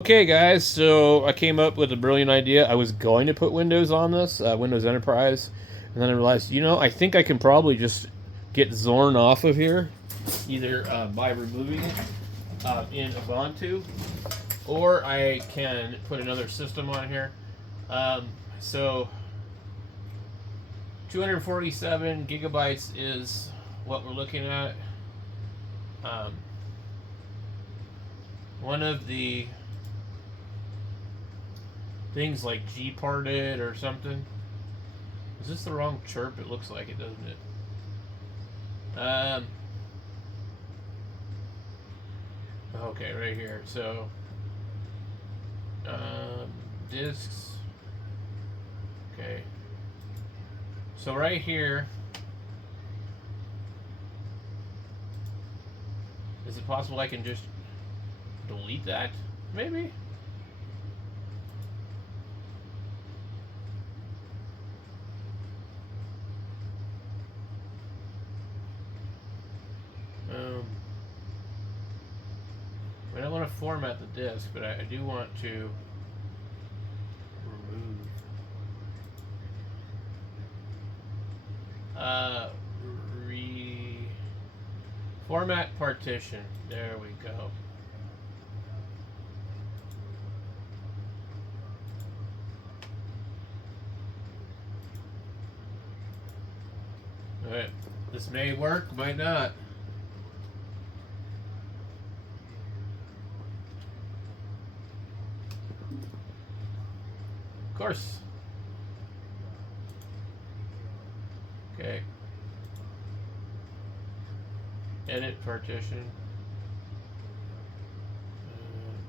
Okay, guys, so I came up with a brilliant idea. I was going to put Windows on this, Windows Enterprise, and then I realized, I think I can probably just get Zorn off of here, either by removing it in Ubuntu, or I can put another system on here. So 247 gigabytes is what we're looking at. One of the things like G-parted or something. Is this the wrong chirp? It looks like it, doesn't it? Okay, right here. So, disks. Okay. So right here, is it possible I can just delete that? Maybe? I don't want to format the disk, but I do want to remove. Format partition. There we go. Alright, this may work, might not. Of course. Okay. Edit partition.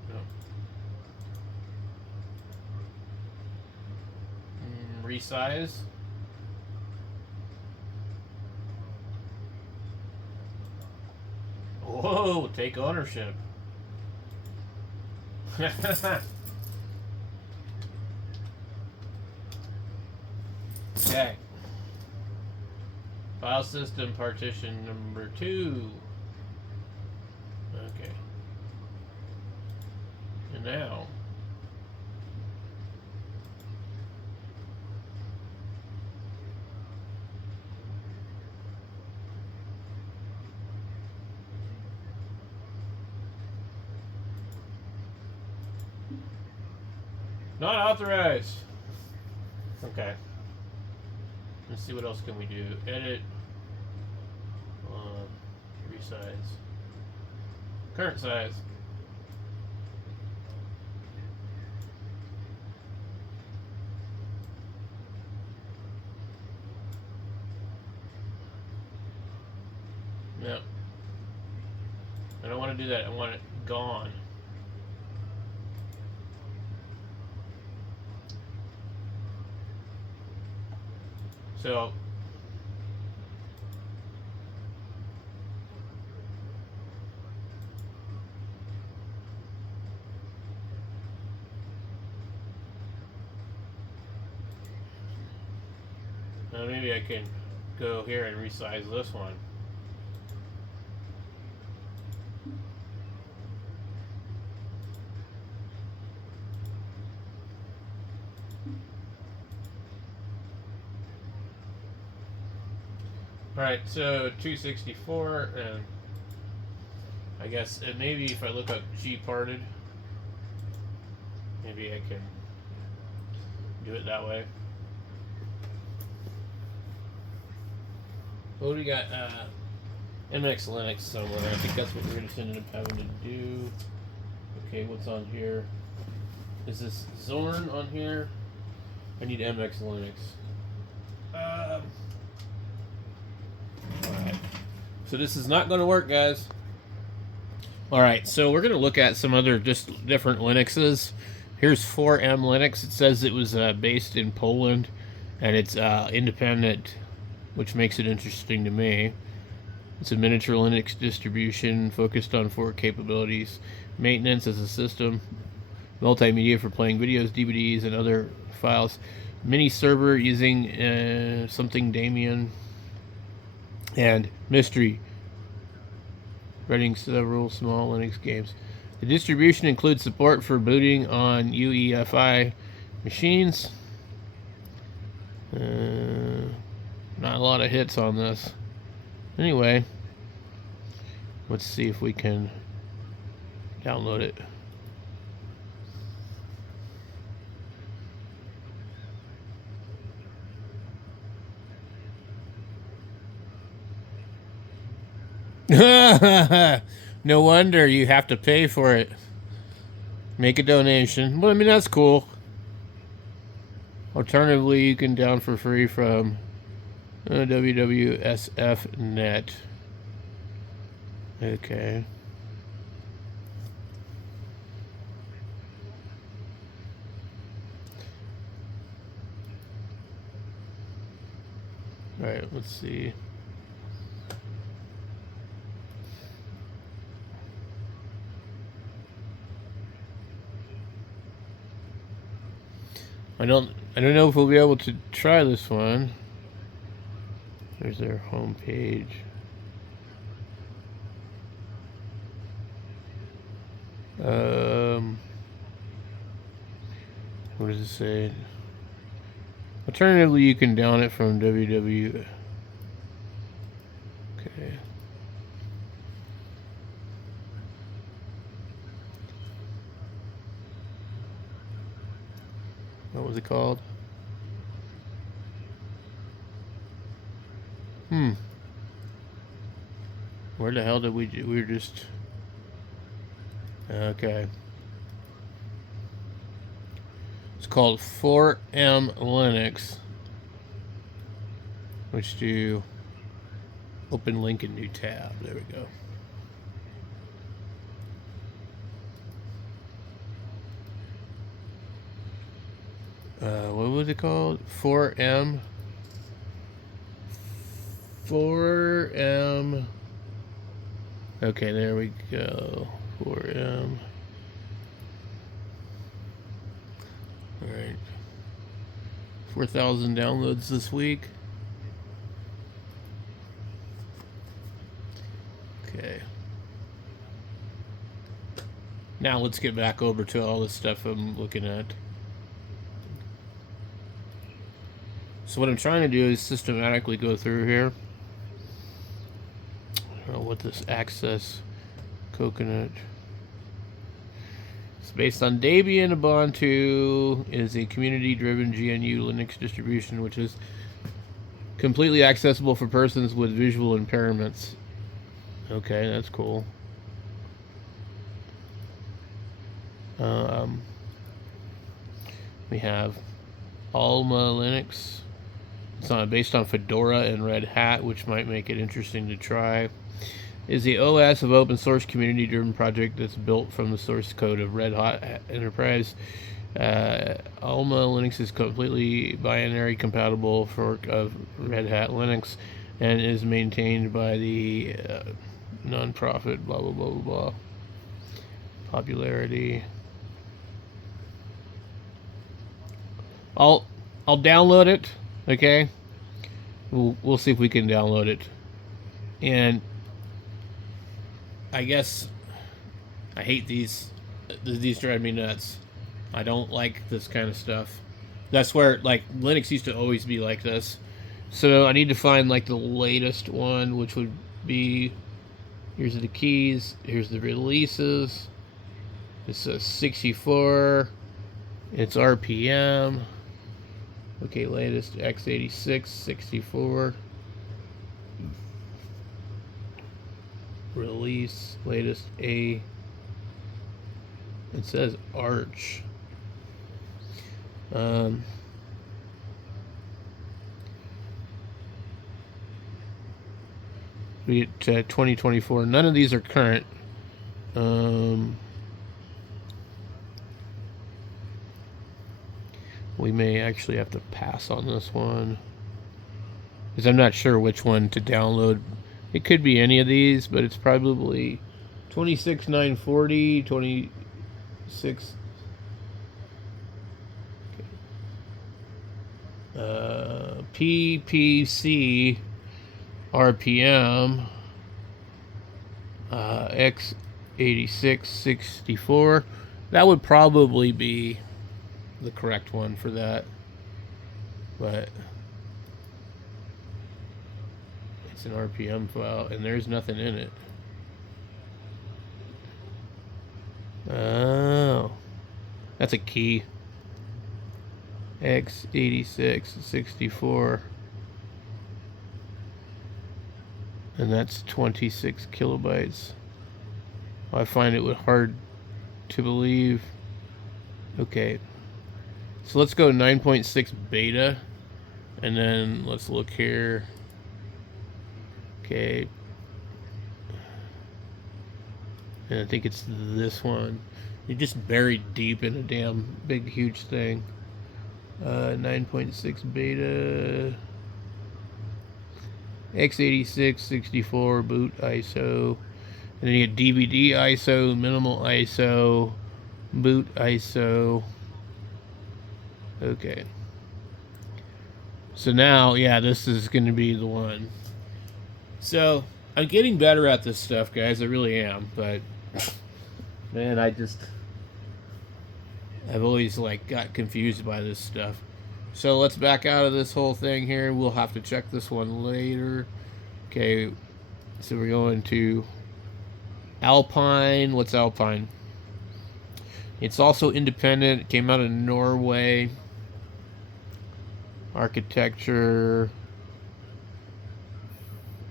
No. Resize. Whoa, take ownership. Okay. File system partition number 2. Okay. And now not authorized. Okay. Let's see what else can we do. Edit. Resize. Current size. No. I don't want to do that. I want it gone. So now maybe I can go here and resize this one. Alright, so 264, and I guess maybe if I look up G-parted, maybe I can do it that way. What do we got? MX Linux somewhere. I think that's what we're going to end up having to do. Okay, what's on here? Is this Zorn on here? I need MX Linux. Alright. So this is not going to work, guys. Alright, so we're going to look at some other just different Linuxes. Here's 4M Linux. It says it was based in Poland, and it's independent, which makes it interesting to me. It's a miniature Linux distribution focused on 4 capabilities: maintenance as a system, multimedia for playing videos, DVDs, and other files, mini server using something Debian, and mystery, running several small Linux games. The distribution includes support for booting on UEFI machines. Not a lot of hits on this. Anyway, let's see if we can download it. No wonder you have to pay for it. Make a donation. Well, I mean, that's cool. Alternatively, you can down for free from WWSF.net. Okay. Alright, let's see. I don't know if we'll be able to try this one. There's their home page. What does it say? Alternatively, you can down it from www. Okay. What was it called? Where the hell did we were just... Okay. It's called 4M Linux. Which do... Open link in new tab. There we go. What was it called? 4M. 4M. Okay, there we go. 4M. Alright. 4,000 downloads this week. Okay. Now let's get back over to all the stuff I'm looking at. So what I'm trying to do is systematically go through here. I don't know what this Access Coconut. It's based on Debian. Ubuntu is a community-driven GNU Linux distribution which is completely accessible for persons with visual impairments. Okay, that's cool. We have Alma Linux. It's based on Fedora and Red Hat, which might make it interesting to try. Is the OS of open source community-driven project that's built from the source code of Red Hat Enterprise. Alma Linux is completely binary compatible fork of Red Hat Linux and is maintained by the non-profit blah blah blah blah blah. Popularity. I'll download it. Okay, we'll see if we can download it, and I guess I hate these drive me nuts. I don't like this kind of stuff. That's where like Linux used to always be like this. So I need to find like the latest one, which would be, here's the keys, here's the releases. It's a 64. It's RPM. Okay, latest x86, 64. Release, latest A. It says Arch. We get 2024. None of these are current. We may actually have to pass on this one because I'm not sure which one to download. It could be any of these, but it's probably 26,940, 26. PPC RPM x86-64. That would probably be the correct one for that, but it's an RPM file and there's nothing in it. Oh, that's a key. x86-64, and that's 26 kilobytes. I find it hard to believe. Okay, so let's go 9.6 beta, and then let's look here. Okay, and I think it's this one. You're just buried deep in a damn big huge thing. 9.6 beta, x86-64 boot ISO, and then you get DVD ISO, minimal ISO, boot ISO. Okay, so now, yeah, this is going to be the one. So I'm getting better at this stuff, guys. I really am, but man, I've always got confused by this stuff. So let's back out of this whole thing here. We'll have to check this one later. Okay, so we're going to Alpine. What's Alpine? It's also independent. It came out of Norway. Architecture.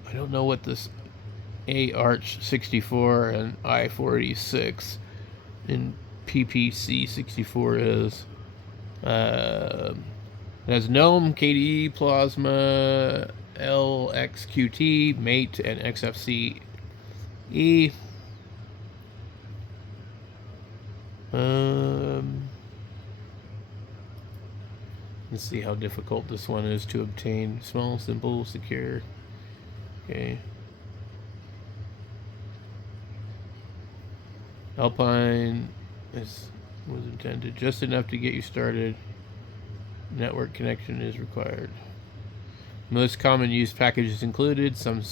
I don't know what this A-Arch 64 and I-486 in PPC 64 is. It has GNOME, KDE, Plasma, LXQT, Mate, and XFCE. Let's see how difficult this one is to obtain. Small, simple, secure. Okay. Alpine was intended just enough to get you started. Network connection is required. Most common used packages included, some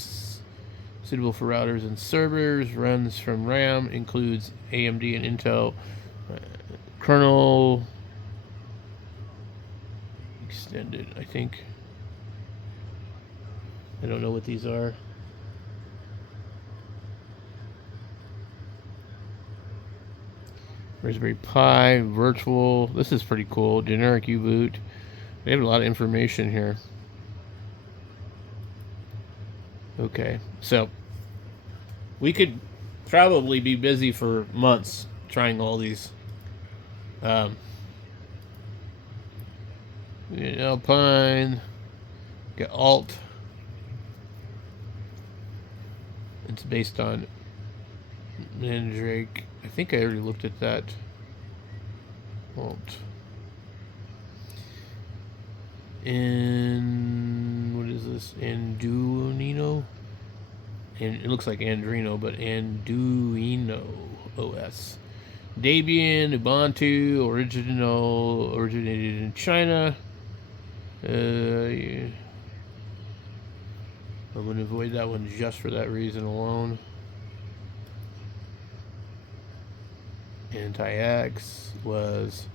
suitable for routers and servers, runs from RAM, includes AMD and Intel, kernel extended, I think. I don't know what these are. Raspberry Pi, virtual. This is pretty cool. Generic U-boot. They have a lot of information here. Okay, so we could probably be busy for months trying all these. Alpine, get Alt. It's based on Mandrake. I think I already looked at that. Alt. And what is this? Arduino? And it looks like Andrino, but Arduino OS. Debian, Ubuntu, originated in China. Yeah. I'm going to avoid that one just for that reason alone. Anti-X was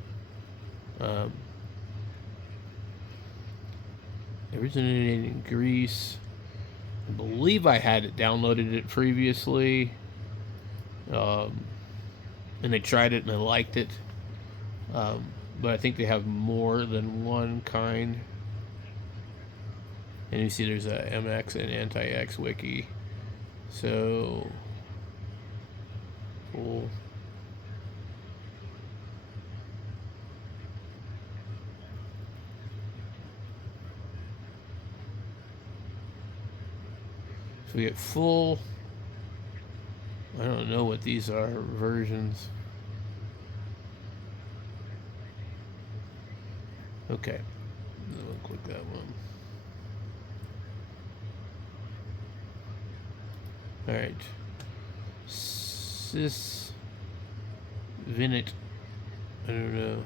originated in Greece. I believe I had downloaded it previously, and I tried it and I liked it, but I think they have more than one kind. And you see there's a MX and Anti-X wiki, so cool. So we get full, I don't know what these are, versions. Okay, I'll click that one. Alright, sysvinit, I don't know.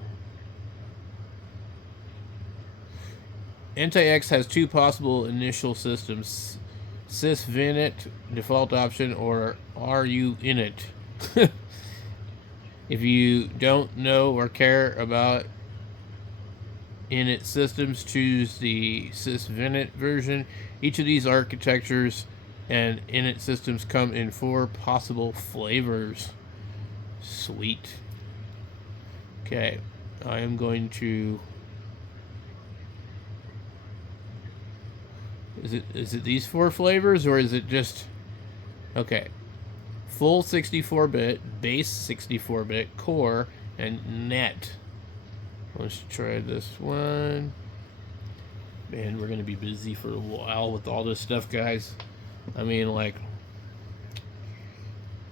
Anti-X has two possible initial systems. Sysvinit default option or RUinit If you don't know or care about init systems, choose the sysvinit version. Each of these architectures and init systems come in 4 possible flavors. Sweet. Okay, I am going to... Is it these 4 flavors, or is it just... Okay. Full 64-bit, base 64-bit, core, and net. Let's try this one. Man, we're going to be busy for a while with all this stuff, guys. I mean, like...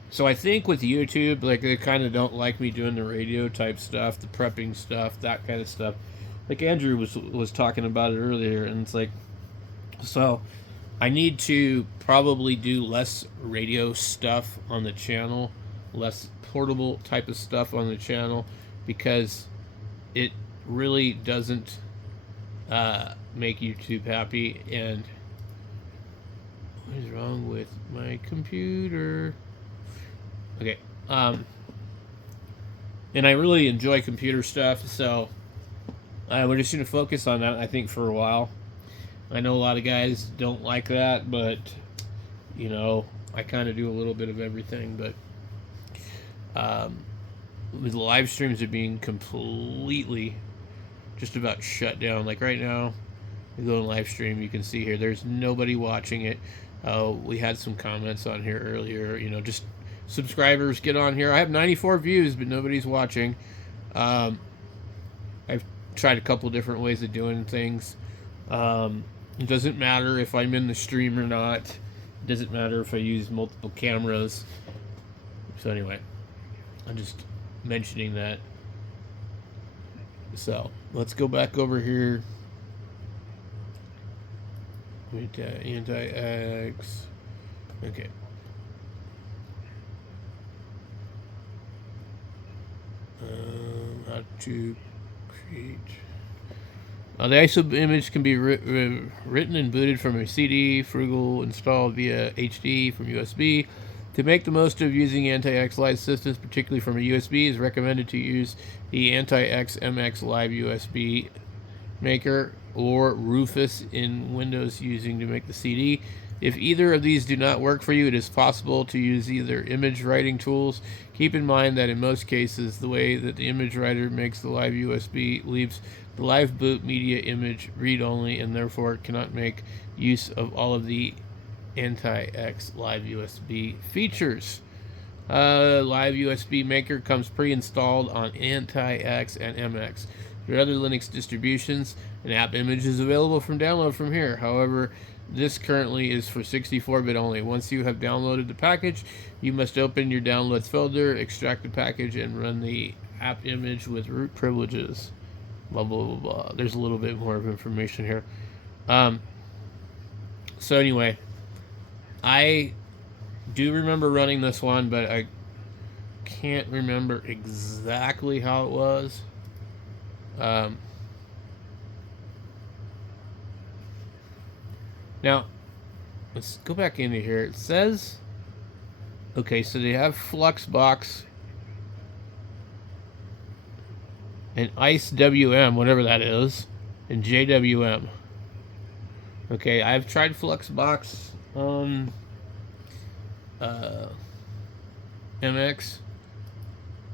So I think with YouTube, like, they kind of don't like me doing the radio type stuff, the prepping stuff, that kind of stuff. Like Andrew was talking about it earlier, and it's like... So, I need to probably do less radio stuff on the channel, less portable type of stuff on the channel, because it really doesn't make YouTube happy. And what is wrong with my computer? Okay, and I really enjoy computer stuff, so we're just going to focus on that, I think, for a while. I know a lot of guys don't like that, but, you know, I kind of do a little bit of everything. But with live streams are being completely just about shut down. Like right now, we go on live stream, you can see here, there's nobody watching it. We had some comments on here earlier, you know, just subscribers, get on here. I have 94 views, but nobody's watching. I've tried a couple different ways of doing things. It doesn't matter if I'm in the stream or not. It doesn't matter if I use multiple cameras. So anyway, I'm just mentioning that. So let's go back over here. Anti-X. Okay. How to create... the ISO image can be written and booted from a CD, Frugal, installed via HD from USB. To make the most of using anti-X live systems, particularly from a USB, is recommended to use the anti-X MX Live USB Maker or Rufus in Windows using to make the CD. If either of these do not work for you, it is possible to use either image writing tools. Keep in mind that in most cases, the way that the image writer makes the live USB leaves the live boot media image read-only, and therefore cannot make use of all of the anti-X live USB features. Live USB Maker comes pre-installed on anti-X and MX. There are other Linux distributions. An app image is available from download from here. However, this currently is for 64-bit only. Once you have downloaded the package, you must open your downloads folder, extract the package, and run the app image with root privileges. Blah, blah, blah, blah. There's a little bit more of information here. So anyway, I do remember running this one, but I can't remember exactly how it was. Now, let's go back into here. It says, okay, so they have Fluxbox and IceWM, whatever that is, and JWM. Okay, I've tried Fluxbox on MX,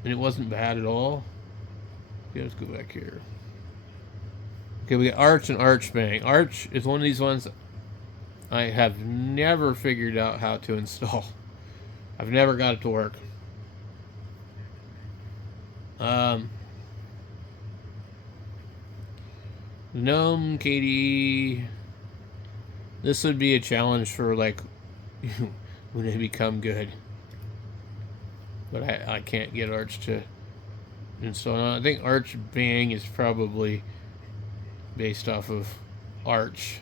and it wasn't bad at all. Okay, let's go back here. Okay, we got Arch and Archbang. Arch is one of these ones I have never figured out how to install. I've never got it to work. GNOME, KDE. This would be a challenge for, like, when they become good. But I can't get Arch to install. I think Archbang is probably based off of Arch.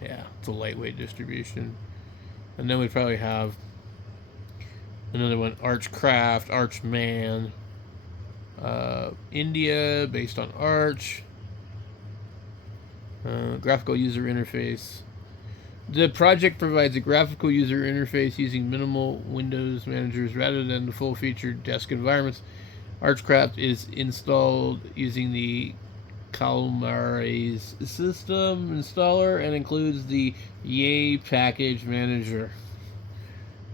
Yeah, it's a lightweight distribution. And then we probably have another one, Archcraft, Archman, India, based on Arch, graphical user interface. The project provides a graphical user interface using minimal Windows managers rather than the full-featured desk environments. Archcraft is installed using the Calmares system installer and includes the Yay package manager.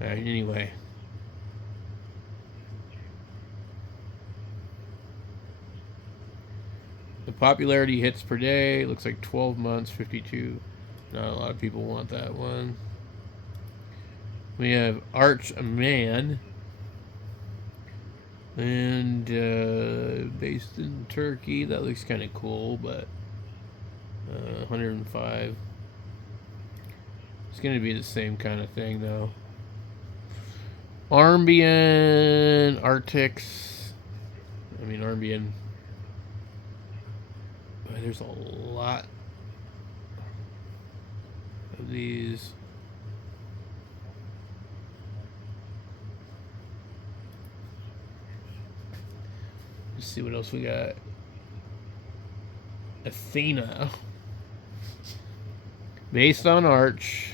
Alright, anyway. The popularity hits per day. Looks like 12 months, 52. Not a lot of people want that one. We have Archman. And based in Turkey. That looks kind of cool, but 105. It's going to be the same kind of thing, though. Armbian, Artix. I mean, Armbian. But there's a lot of these. Let's see what else we got. Athena. Based on Arch.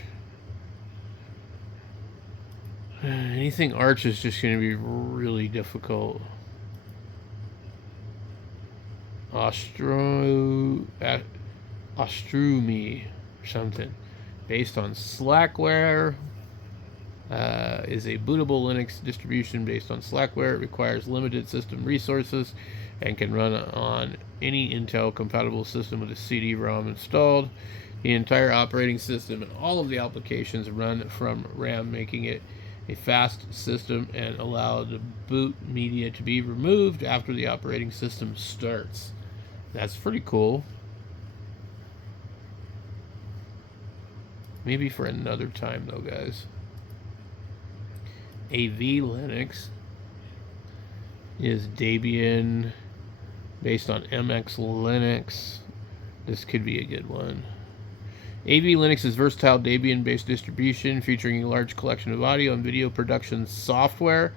Anything Arch is just going to be really difficult. Ostrumi or something. Based on Slackware. Is a bootable Linux distribution based on Slackware. It requires limited system resources and can run on any Intel compatible system with a CD-ROM installed. The entire operating system and all of the applications run from RAM, making it a fast system and allow the boot media to be removed after the operating system starts. That's pretty cool. Maybe for another time though, guys. AV Linux is Debian based on MX Linux. This could be a good one. AV Linux is versatile Debian-based distribution featuring a large collection of audio and video production software.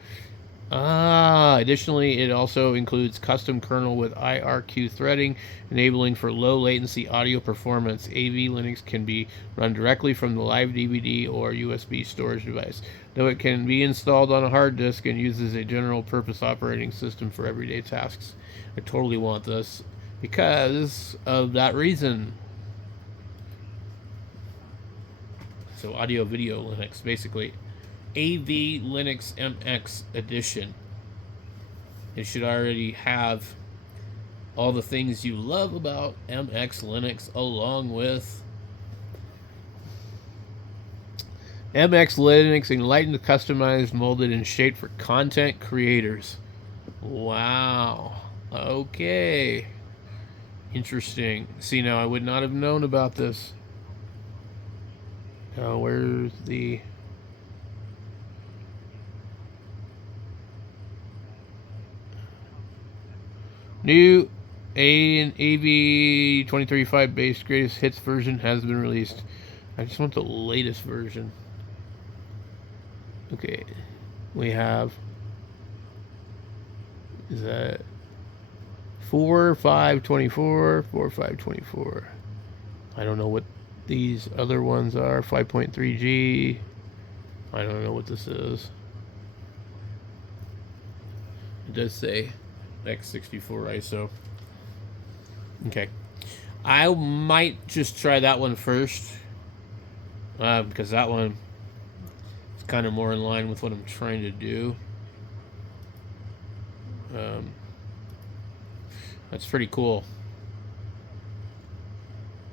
Additionally, it also includes custom kernel with IRQ threading, enabling for low latency audio performance. AV Linux can be run directly from the live DVD or USB storage device, though it can be installed on a hard disk and uses a general purpose operating system for everyday tasks. I totally want this because of that reason. So audio video Linux, basically. AV Linux MX edition. It should already have all the things you love about MX Linux, along with MX Linux, enlightened, customized, molded, and shaped for content creators. Wow. Okay. Interesting. See, now I would not have known about this. Where's the... New AV 2035 based greatest hits version has been released. I just want the latest version. Okay. We have... Is that 4.5.24? 4.5.24. I don't know what these other ones are. 5.3G. I don't know what this is. It does say x64 ISO. Okay. I might just try that one first. Because that one is kind of more in line with what I'm trying to do. That's pretty cool.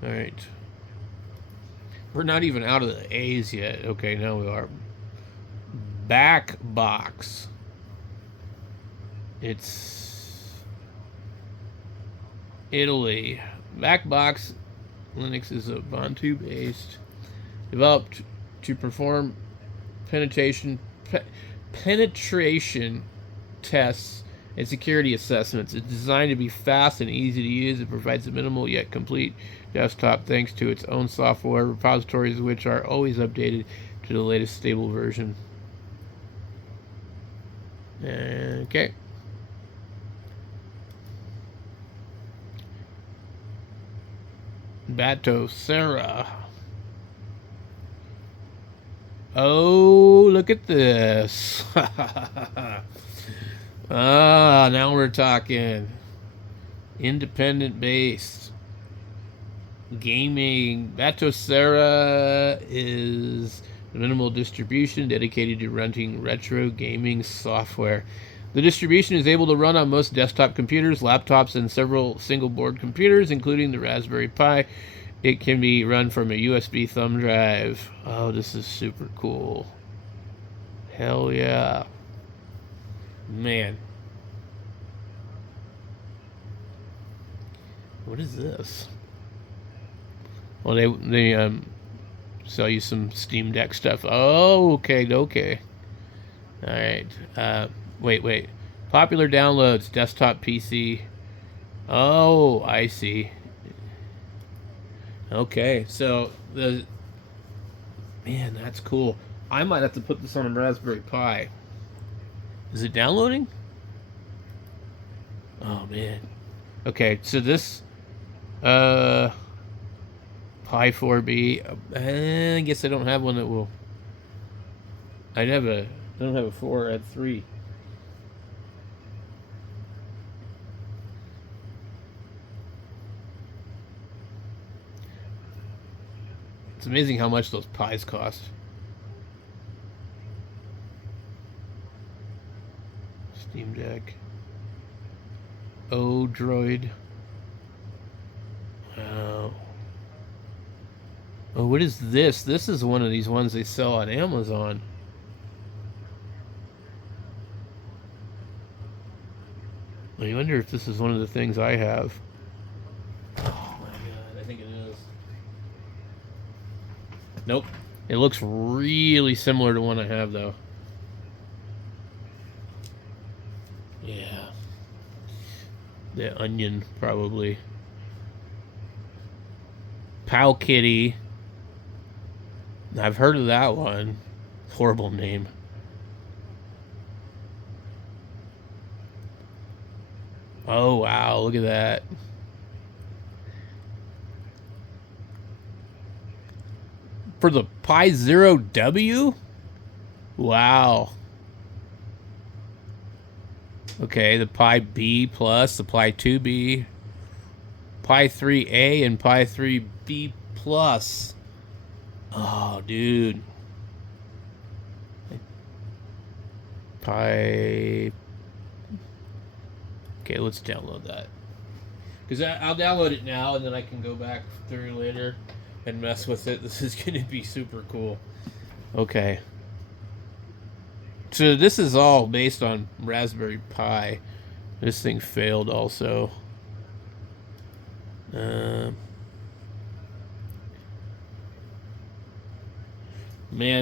Alright. We're not even out of the A's yet. Okay, now we are. Backbox. It's Italy. Backbox Linux is Ubuntu based, developed to perform penetration tests and security assessments. It's designed to be fast and easy to use. It provides a minimal yet complete desktop thanks to its own software repositories, which are always updated to the latest stable version. Okay. Bato Sarah. Oh, look at this. Ah, now we're talking. Independent based. Gaming. Batocera is a minimal distribution dedicated to running retro gaming software. The distribution is able to run on most desktop computers, laptops, and several single board computers, including the Raspberry Pi. It can be run from a USB thumb drive. Oh, this is super cool. Hell yeah. Man. What is this? Well, they sell you some Steam Deck stuff. Oh, okay, okay. All right. Wait. Popular downloads, desktop PC. Oh, I see. Okay, so man, that's cool. I might have to put this on a Raspberry Pi. Is it downloading? Oh man. Okay, so this Pi 4B. I guess I don't have one that will. I don't have a 4. I had 3. It's amazing how much those Pis cost. Steam Deck. Oh, Droid. Wow. Oh, what is this? This is one of these ones they sell on Amazon. I wonder if this is one of the things I have. Oh my god, I think it is. Nope. It looks really similar to one I have, though. Yeah. The Onion, probably. Pow Kitty. I've heard of that one. Horrible name. Oh, wow. Look at that. For the Pi Zero W? Wow. Okay, the Pi B Plus, the Pi 2B, Pi 3A, and Pi 3B Plus. Oh, dude. Pi. Okay, let's download that. Because I'll download it now, and then I can go back through later and mess with it. This is going to be super cool. Okay. So this is all based on Raspberry Pi. This thing failed also. Man,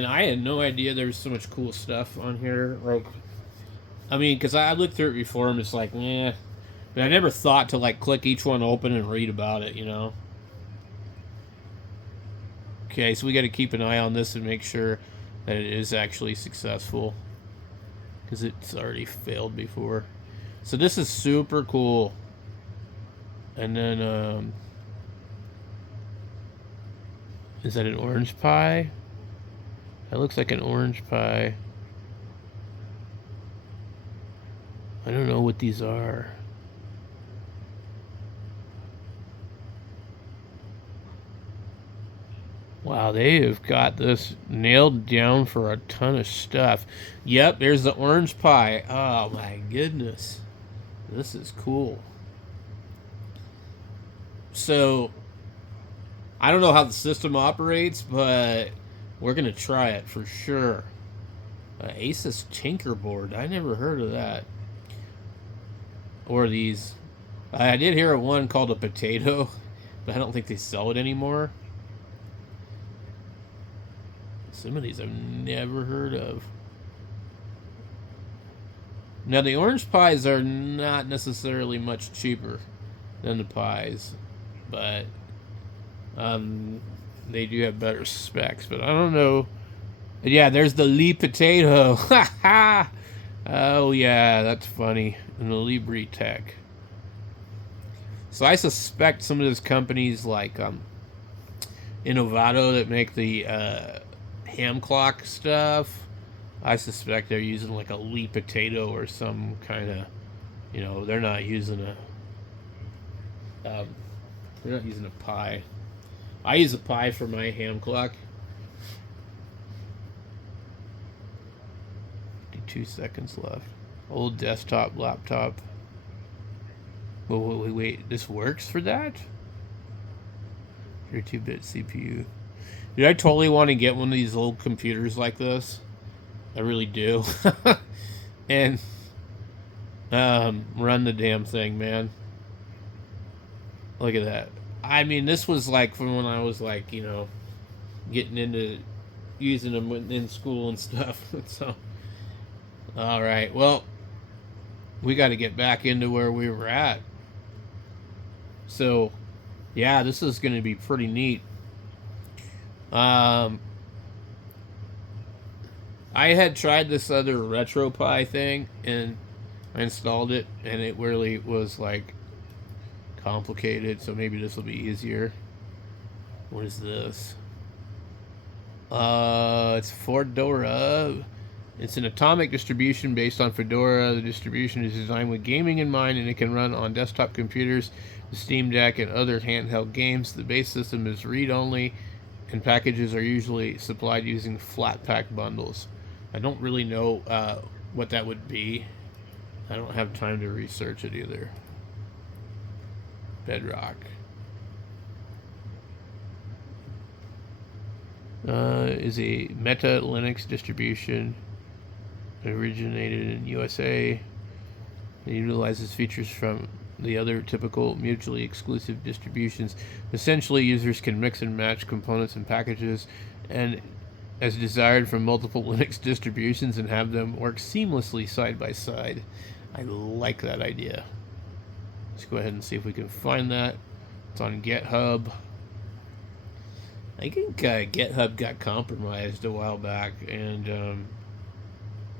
I had no idea there was so much cool stuff on here. Like, I mean, because I looked through it before and it's like, eh. But I never thought to, like, click each one open and read about it, you know? Okay, so we got to keep an eye on this and make sure that it is actually successful. Because it's already failed before. So this is super cool. And then, is that an orange pie? That looks like an orange pie. I don't know what these are. Wow, they have got this nailed down for a ton of stuff. Yep, there's the orange pie. Oh my goodness. This is cool. So, I don't know how the system operates, but we're going to try it for sure. Asus Tinkerboard. I never heard of that. Or these. I did hear of one called a potato, but I don't think they sell it anymore. Some of these I've never heard of. Now, the orange pies are not necessarily much cheaper than the pies, but they do have better specs. But I don't know. Yeah, there's the Lee potato. Ha ha! Oh, yeah, that's funny. And the Libre Tech. So I suspect some of those companies like Innovato that make the ham clock stuff, I suspect they're using like a leap potato or some kind of, you know, they're not using a Pi. I use a Pi for my ham clock. 52 seconds left. Old desktop, laptop. Wait, this works for that? 32-bit CPU. Dude, I totally want to get one of these old computers like this. I really do. And run the damn thing, man. Look at that. I mean, this was like from when I was like, you know, getting into using them in school and stuff. So, all right. Well, we got to get back into where we were at. So, yeah, this is going to be pretty neat. I had tried this other RetroPie thing, and I installed it, and it really was like complicated. So maybe this will be easier. What is this? It's Fedora. It's an atomic distribution based on Fedora. The distribution is designed with gaming in mind, and it can run on desktop computers, the Steam Deck, and other handheld games. The base system is read-only, and packages are usually supplied using flat-pack bundles. I don't really know what that would be. I don't have time to research it either. Bedrock. Is a Meta Linux distribution. Originated in USA. It utilizes features from the other typical mutually exclusive distributions. Essentially, users can mix and match components and packages and as desired from multiple Linux distributions and have them work seamlessly side by side. I like that idea. Let's go ahead and see if we can find that. It's on GitHub. I think GitHub got compromised a while back, and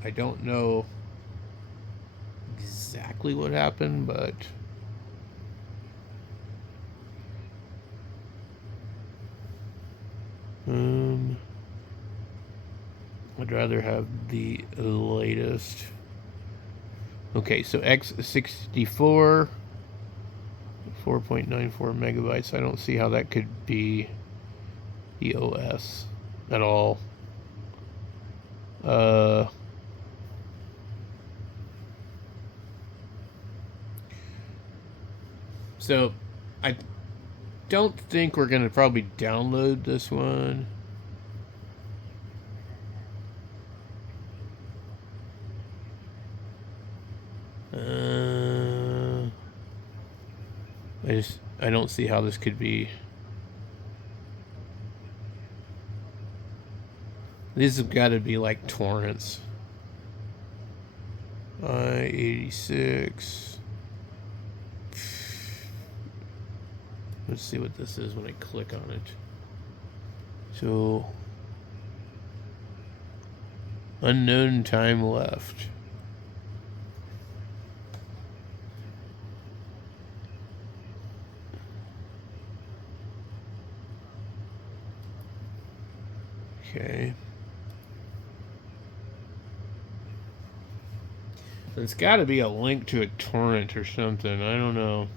I don't know exactly what happened, but I'd rather have the latest. Okay, so x64, 4.94 megabytes. I don't see how that could be the OS at all. So I don't think we're going to probably download this one. I don't see how this could be. These have got to be like torrents. I-86. Let's see what this is when I click on it. So, unknown time left. Okay. There's got to be a link to a torrent or something. I don't know.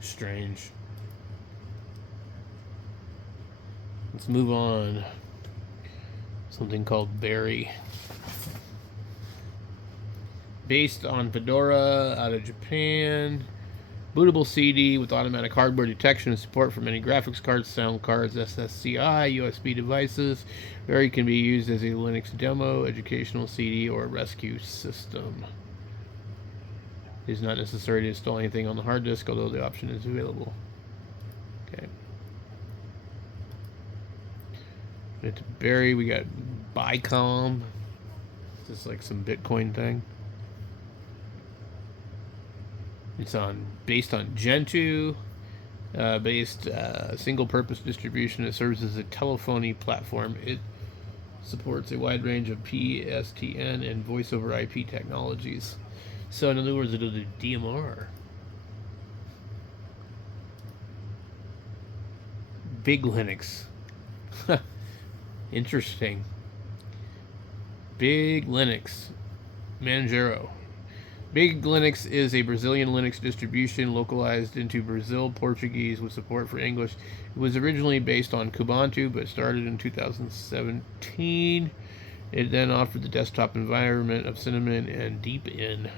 Strange. Let's move on. Something called Berry. Based on Fedora out of Japan. Bootable CD with automatic hardware detection and support for many graphics cards, sound cards, SSCI, USB devices. Berry can be used as a Linux demo, educational CD, or rescue system. It is not necessary to install anything on the hard disk, although the option is available. Okay. It's Berry. We got Bicom. This is like some Bitcoin thing. It's based on Gentoo, single-purpose distribution. It serves as a telephony platform. It supports a wide range of PSTN and voice-over IP technologies. So, in other words, it'll do DMR. Big Linux. Interesting. Big Linux. Manjaro. Big Linux is a Brazilian Linux distribution localized into Brazil Portuguese with support for English. It was originally based on Ubuntu, but started in 2017. It then offered the desktop environment of Cinnamon and Debian.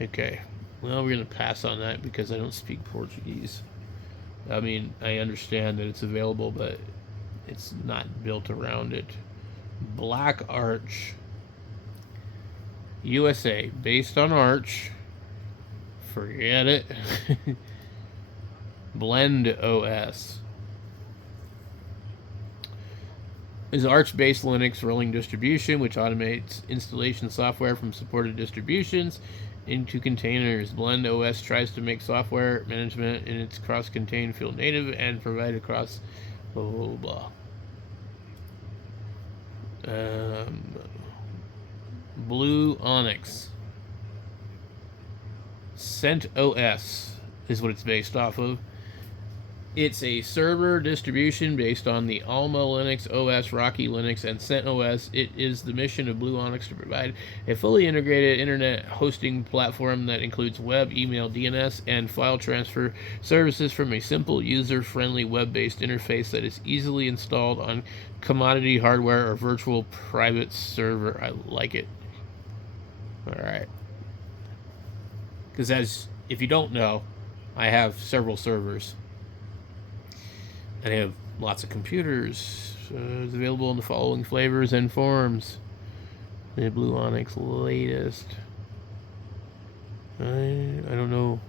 Okay, well, we're going to pass on that because I don't speak Portuguese. I mean, I understand that it's available, but it's not built around it. Black Arch. USA, based on Arch. Forget it. Blend OS is an Arch-based Linux rolling distribution which automates installation software from supported distributions into containers. Blend OS tries to make software management in its cross-contained field native and provide across blah blah blah. Blue Onyx. CentOS is what it's based off of. It's a server distribution based on the Alma Linux OS, Rocky Linux, and CentOS. It is the mission of Blue Onyx to provide a fully integrated internet hosting platform that includes web, email, DNS, and file transfer services from a simple, user-friendly web-based interface that is easily installed on commodity hardware or virtual private server. I like it. All right. Because if you don't know, I have several servers. And I have lots of computers. It's available in the following flavors and forms. The Blue Onyx latest. I don't know.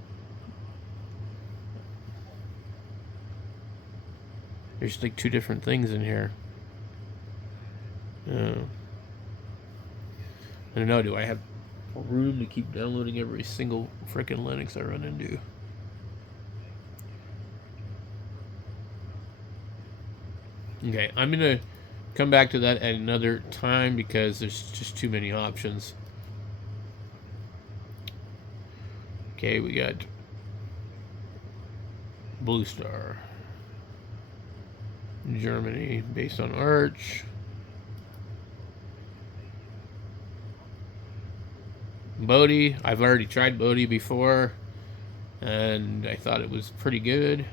There's like 2 different things in here. I don't know. Do I have room to keep downloading every single frickin' Linux I run into? Okay, I'm going to come back to that at another time because there's just too many options. Okay, we got Blue Star. Germany, based on Arch. Bodhi, I've already tried Bodhi before, and I thought it was pretty good.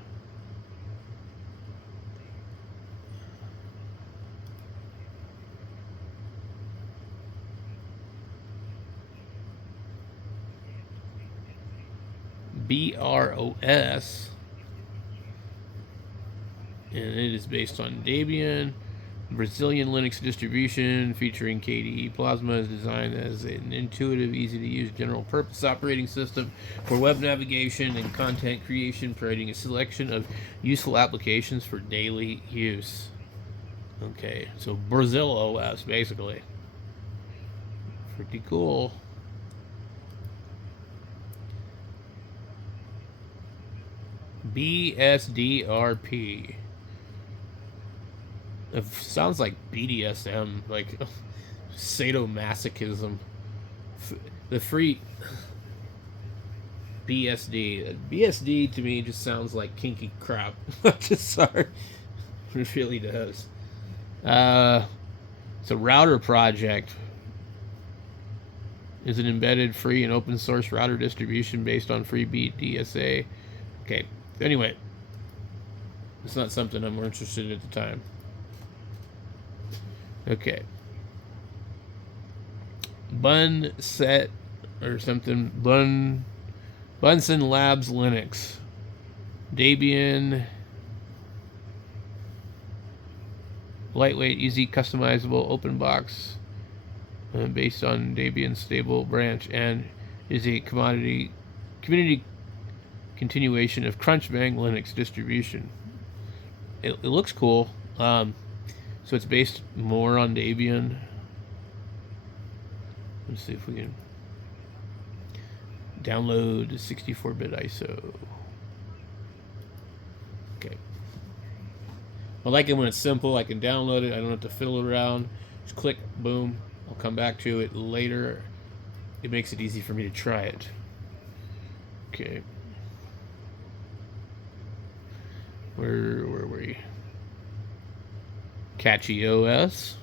BROS, and it is based on Debian. Brazilian Linux distribution featuring KDE Plasma is designed as an intuitive, easy-to-use general-purpose operating system for web navigation and content creation, providing a selection of useful applications for daily use. Okay, so Brazil OS, basically. Pretty cool. BSDRP. It sounds like BDSM, like sadomasochism. The free BSD to me just sounds like kinky crap. I'm just sorry. It really does. It's a router project. Is an embedded free and open source router distribution based on FreeBSD DSA. Okay. Anyway, it's not something I'm more interested in at the time. Okay. Bunset or something. Bunsen Labs Linux. Debian. Lightweight, easy, customizable, open box. Based on Debian stable branch and is a community continuation of Crunchbang Linux distribution. It looks cool. So it's based more on Debian. Let's see if we can download the 64-bit ISO. Okay. I like it when it's simple. I can download it. I don't have to fiddle around. Just click, boom. I'll come back to it later. It makes it easy for me to try it. Okay. Where were we? Catchy OS.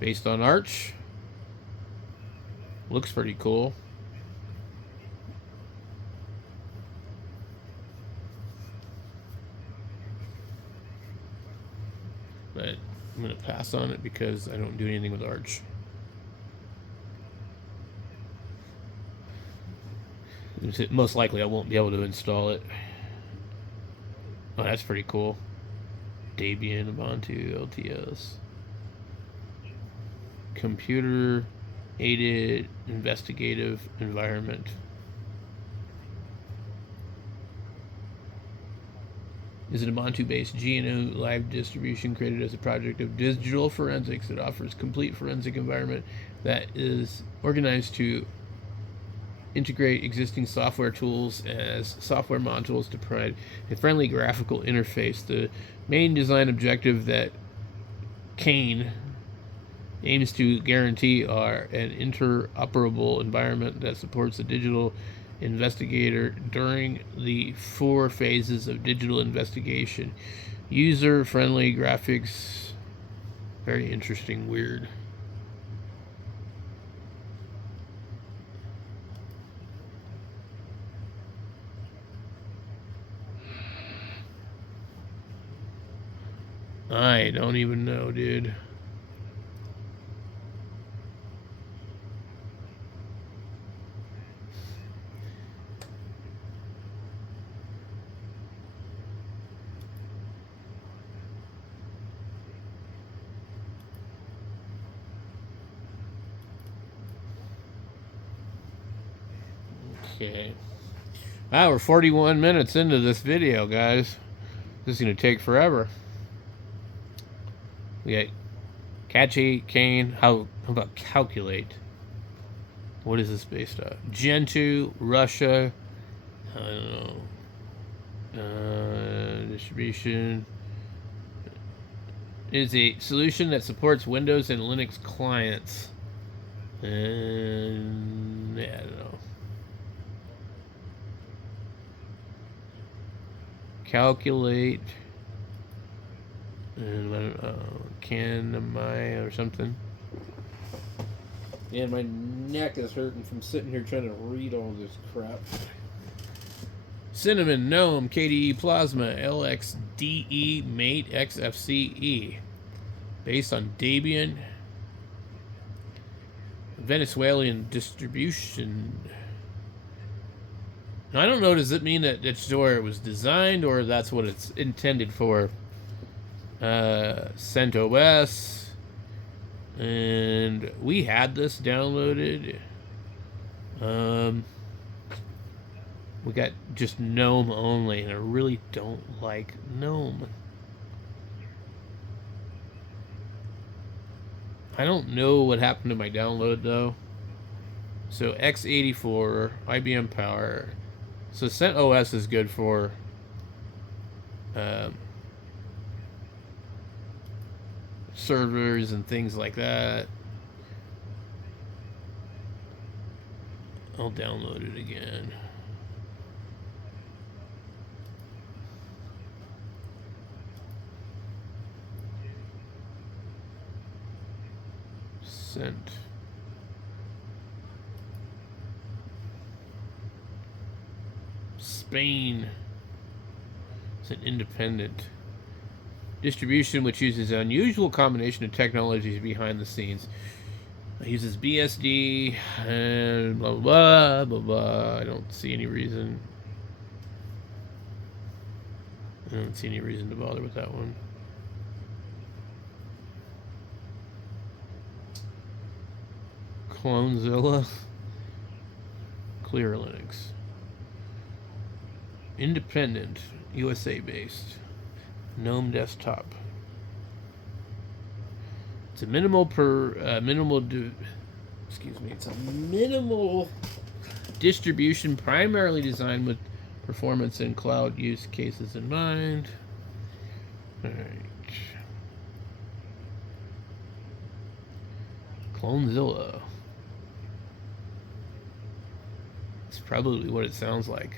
Based on Arch. Looks pretty cool. But I'm going to pass on it because I don't do anything with Arch. Most likely I won't be able to install it. Oh, that's pretty cool. Debian, Ubuntu, LTS. Computer aided investigative environment. Is an Ubuntu-based GNU live distribution created as a project of digital forensics that offers complete forensic environment that is organized to integrate existing software tools as software modules to provide a friendly graphical interface. The main design objective that Kane aims to guarantee are an interoperable environment that supports the digital investigator during the 4 phases of digital investigation. User-friendly graphics. Very interesting, weird. I don't even know, dude. Okay. Wow, we're 41 minutes into this video, guys. This is going to take forever. We got Catchy, Kane. How about Calculate? What is this based on? Gentoo, Russia. I don't know. Distribution. It is a solution that supports Windows and Linux clients. And yeah, I don't know. Calculate. And I don't know. Canamai or something. Man, my neck is hurting from sitting here trying to read all this crap. Cinnamon, GNOME, KDE Plasma, LXDE, Mate, XFCE. Based on Debian. Venezuelan distribution. Now, I don't know, does it mean that it's where it was designed or that's what it's intended for? CentOS. And we had this downloaded. We got just GNOME only, and I really don't like GNOME. I don't know what happened to my download though. So x84, IBM Power. So CentOS is good for servers and things like that. I'll download it again. Cent. Spain. It's an independent distribution which uses an unusual combination of technologies behind the scenes. It uses BSD and blah blah blah blah. I don't see any reason. I don't see any reason to bother with that one. Clonezilla. Clear Linux. Independent, USA based. GNOME desktop. It's a it's a minimal distribution primarily designed with performance and cloud use cases in mind. All right. Clonezilla. It's probably what it sounds like.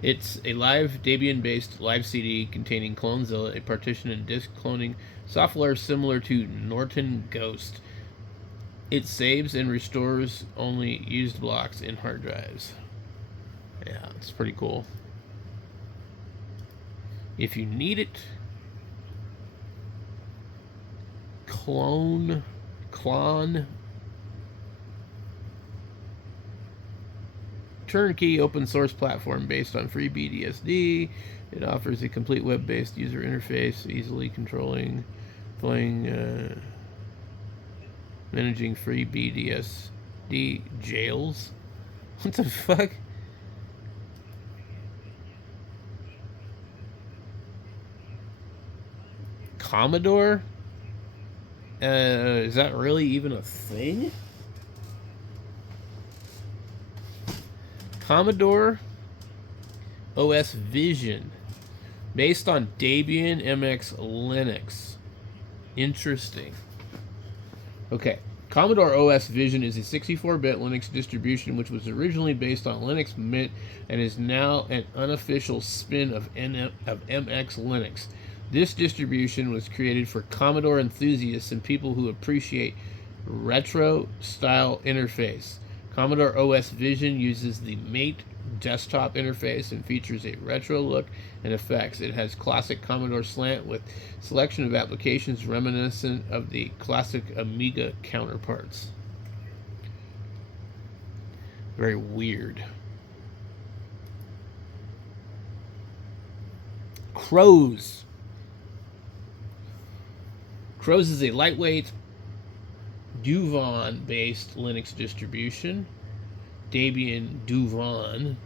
It's a live Debian-based live CD containing Clonezilla, a partition and disk cloning software similar to Norton Ghost. It saves and restores only used blocks in hard drives. Yeah, it's pretty cool. If you need it, clone, turnkey open source platform based on FreeBSD. It offers a complete web-based user interface, easily controlling, playing, managing FreeBSD jails. What the fuck? Commodore? Is that really even a thing? Commodore OS Vision, based on Debian MX Linux. Interesting. Okay. Commodore OS Vision is a 64-bit Linux distribution which was originally based on Linux Mint and is now an unofficial spin of MX Linux. This distribution was created for Commodore enthusiasts and people who appreciate retro-style interface. Commodore OS Vision uses the Mate desktop interface and features a retro look and effects. It has classic Commodore slant with selection of applications reminiscent of the classic Amiga counterparts. Very weird. Crows. Crows is a lightweight Duvon-based Linux distribution. Debian Duvon.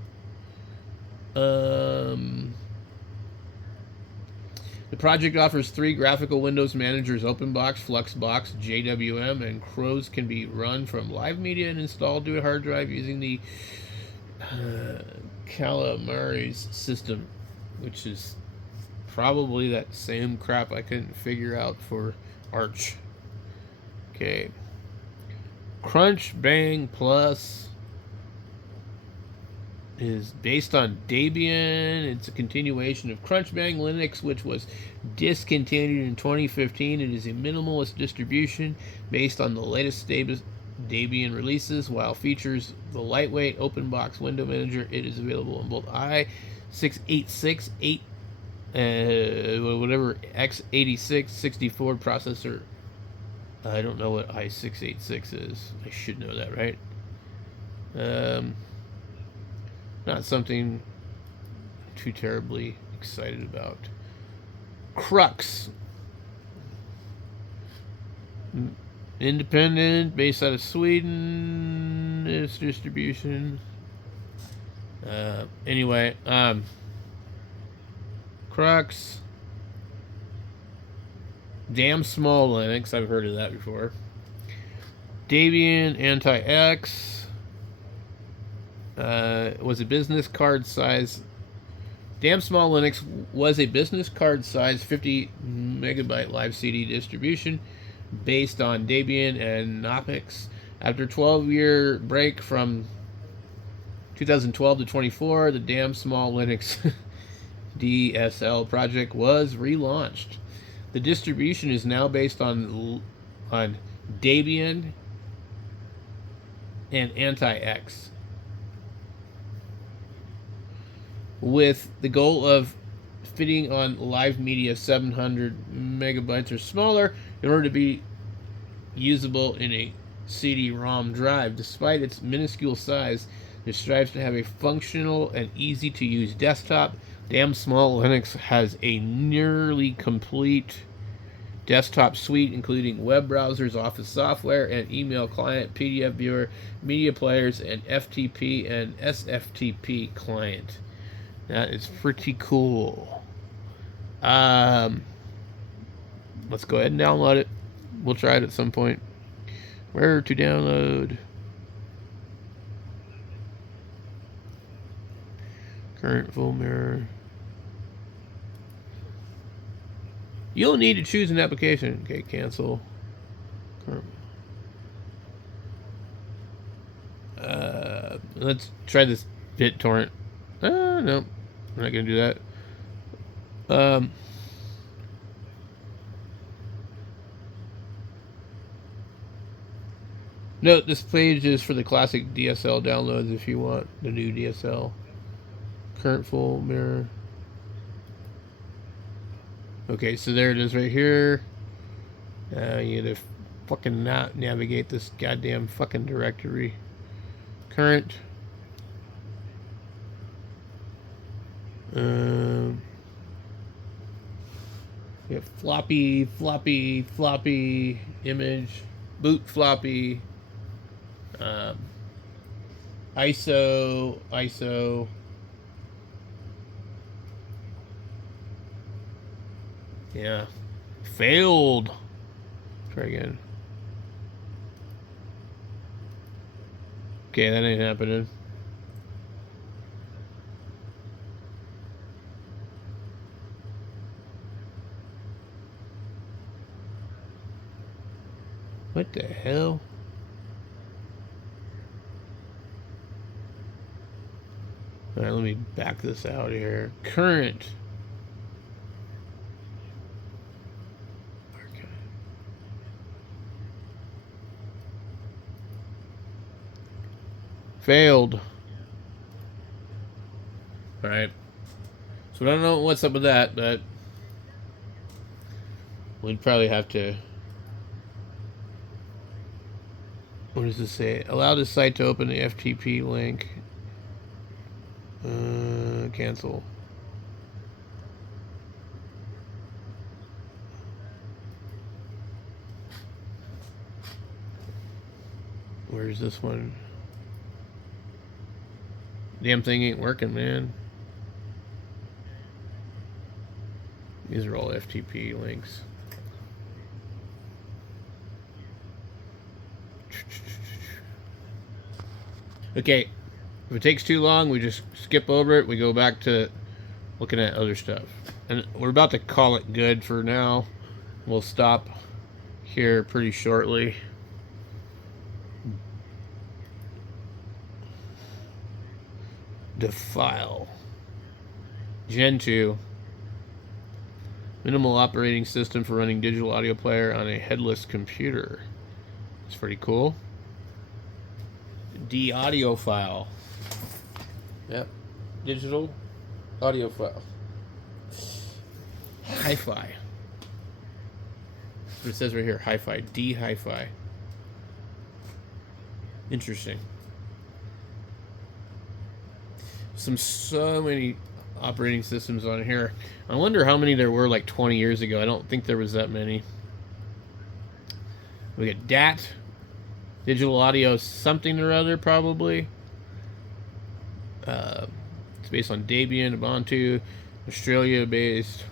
The project offers 3 graphical Windows managers: OpenBox, Fluxbox, JWM, and Crows can be run from live media and installed to a hard drive using the Calamares system, which is probably that same crap I couldn't figure out for Arch. Okay. Crunch Bang Plus is based on Debian. It's a continuation of Crunch Bang Linux, which was discontinued in 2015. It is a minimalist distribution based on the latest Debian releases. While features the lightweight OpenBox window manager, it is available on both i686, whatever x86 64 processor. I don't know what i686 is. I should know that, right? Not something too terribly excited about. Crux. Independent, based out of Sweden. Its distribution. Anyway, Crux. Damn small Linux. I've heard of that before. Debian Anti-X. Was a business card size. Damn Small Linux was a business card size 50 megabyte live CD distribution based on Debian and Knoppix. After a 12-year break from 2012 to 24, the Damn Small Linux DSL project was relaunched. The distribution is now based on Debian and Anti-X, with the goal of fitting on live media 700 megabytes or smaller in order to be usable in a CD-ROM drive. Despite its minuscule size, it strives to have a functional and easy-to-use desktop. Damn Small Linux has a nearly complete desktop suite, including web browsers, office software, and email client, PDF viewer, media players, and FTP and SFTP client. That is pretty cool. Let's go ahead and download it. We'll try it at some point. Where to download? Current full mirror. You'll need to choose an application. Okay, cancel. Let's try this BitTorrent. No. We're not going to do that. Note, this page is for the classic DSL downloads if you want the new DSL. Current full mirror. Okay, so there it is right here. You gotta fucking not navigate this goddamn fucking directory. Current. We have floppy image, boot floppy, ISO. Yeah, failed. Try again. Okay, that ain't happening. What the hell? Alright, let me back this out here. Current. Okay. Failed. Alright. So I don't know what's up with that, but we'd probably have to... What does this say? Allow this site to open the FTP link. Cancel. Where's this one? Damn thing ain't working, man. These are all FTP links. Okay, if it takes too long, we just skip over it. We go back to looking at other stuff. And we're about to call it good for now. We'll stop here pretty shortly. The file. Gen 2. Minimal operating system for running digital audio player on a headless computer. It's pretty cool. D audio file. Yep. Digital audio file. Hi-Fi. It says right here, Hi-Fi. D Hi-Fi. Interesting. So many operating systems on here. I wonder how many there were like 20 years ago. I don't think there was that many. We got DAT. Digital audio something or other, probably. It's based on Debian, Ubuntu, Australia-based.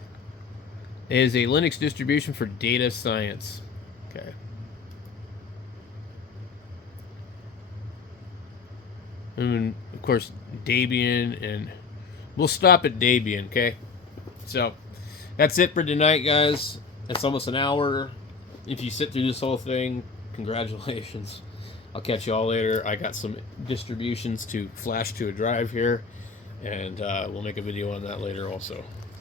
It is a Linux distribution for data science. Okay. And of course, Debian, and we'll stop at Debian, okay? So, that's it for tonight, guys. It's almost an hour. If you sit through this whole thing, congratulations. I'll catch you all later. I got some distributions to flash to a drive here, and we'll make a video on that later also.